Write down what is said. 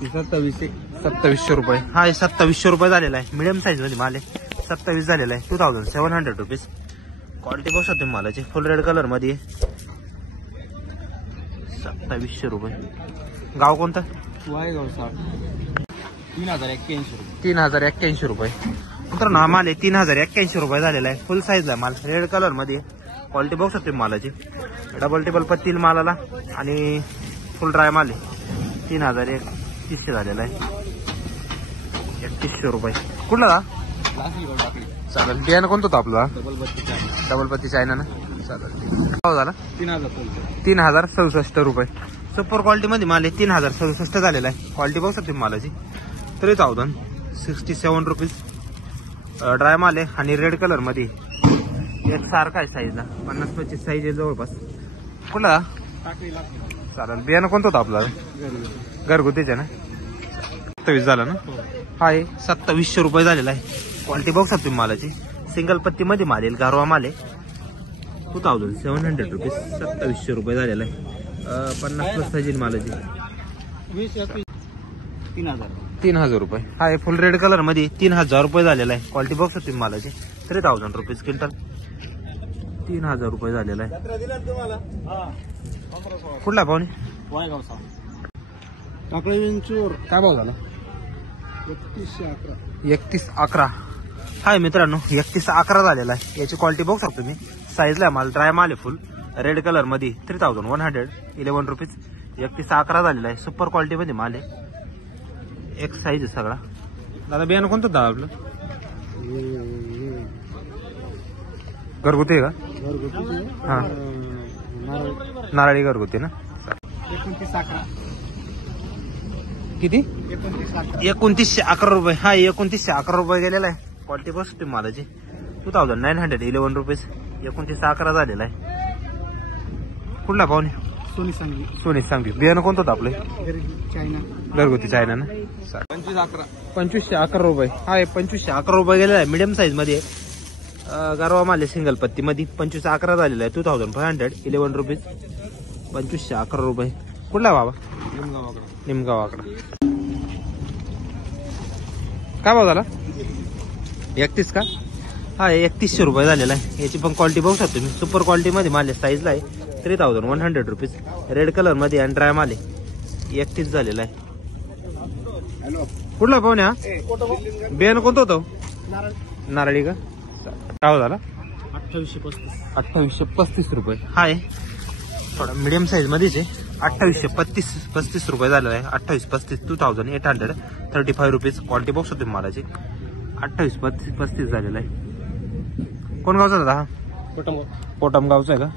2700 रुपये. हा 2700 रुपये झालेला आहे. मिडियम साईज मध्ये माल आहे. 27 झालेला आहे. 2700 रुपीज. क्वालिटी बघू शकतो मालाची. फुल रेड कलर मध्ये 2700 रुपये. गाव कोणतं? वायगाव 3081 रुपये. 3081 रुपये. मित्रांनो हा माल आहे 3081 रुपये झालेला आहे. फुल साईजला माल रेड कलर मध्ये. क्वालिटी बघू शकतो मालाची. डबल टेबल पत्तील मालाला आणि फुल ड्राय माल आहे. 3031 झालेला आहे. 3100 रुपये. कुठला चालेल. बियाणं कोणतं होतं आपला? डबल पत्ती चायना ना. चालेल. भाव झाला 3067 रुपये. सुपर क्वालिटी मध्ये माल आहे. 3067 झालेला आहे. क्वालिटी बघू शकते मालाची. 3067 रुपीज. ड्राय माल आहे आणि रेड कलर मध्ये एक सारखा आहे साईजला. 50-25 साईज आहे जवळपास. कुठला चालेल. बियाणं कोणतं होतं आपला? घरगुतीचे ना. 27 झालं ना. हा आहे 2700 रुपये झालेला आहे. क्वालिटी बघू शकतो मालाची. सिंगल पत्ती मध्ये माल येईल. गारवा माल आहे. 2700 रुपीज. 2700 रुपये झालेला आहे. 50+ साईज मालाची. 3000 रुपये. हा आहे फुल रेड कलर मध्ये 3000 रुपये झालेला आहे. क्वालिटी बघू शकतो मालाची. 3000 रुपीज क्विंटल. 3000 रुपये झालेला आहे. कुठला पाहुणे? काय भाव झाला? 3111. हाय मित्रांनो 3111 झालेला आहे. याची क्वालिटी बघू शकतो मी. साईजला माल ड्राय माल आहे. फुल रेड कलर मध्ये 3111 रुपीज. 3111 झालेला आहे. सुपर क्वालिटी मध्ये माल आहे. एक साईज आहे सगळा. दादा बियाणं कोणतं होतं आपलं? घरगुती आहे का? हा नारळी घरगुती ना. 2911. किती? 2911 रुपये. हा 2911 रुपये गेलेला आहे. क्वालिटी बघू मालाची. 2911 रुपीज. 2911 झालेला आहे. कुठला पाहुणे? सोनी सांगली. बियाणं कोणतं होतं आपलं? घरगुती चायना ना. 2511 रुपये. हा 2511 रुपये गेलेला आहे. मिडियम साईज मध्ये गारवा माल सिंगल पत्ती मध्ये. 2511 झालेला आहे. 2511 रुपीज. 2511 रुपये. कुठला बाबा? निमगावाकडा. काय भाव झाला? 31 का? हा 3100 रुपये झालेला आहे. याची पण क्वालिटी बघू शकतो मी. सुपर क्वालिटी मध्ये माल साईजला आहे. 3100 रुपीज. रेड कलर मध्ये आणि ड्राय माल आहे. 31 झालेला आहे. कुठला पाहुणे हा? बियाणं कोणतं होतं? नारळी का? काय झाला? 2835 रुपये. हाय थोडा मिडियम साईज मध्येच आहे. 2835 रुपये झालेला आहे. 2835 2835 रुपीज. क्वालिटी बघू शकतो मालाची. 2835 झालेला आहे. कोण गावचा दादा हा? कोटम गावचा आहे का?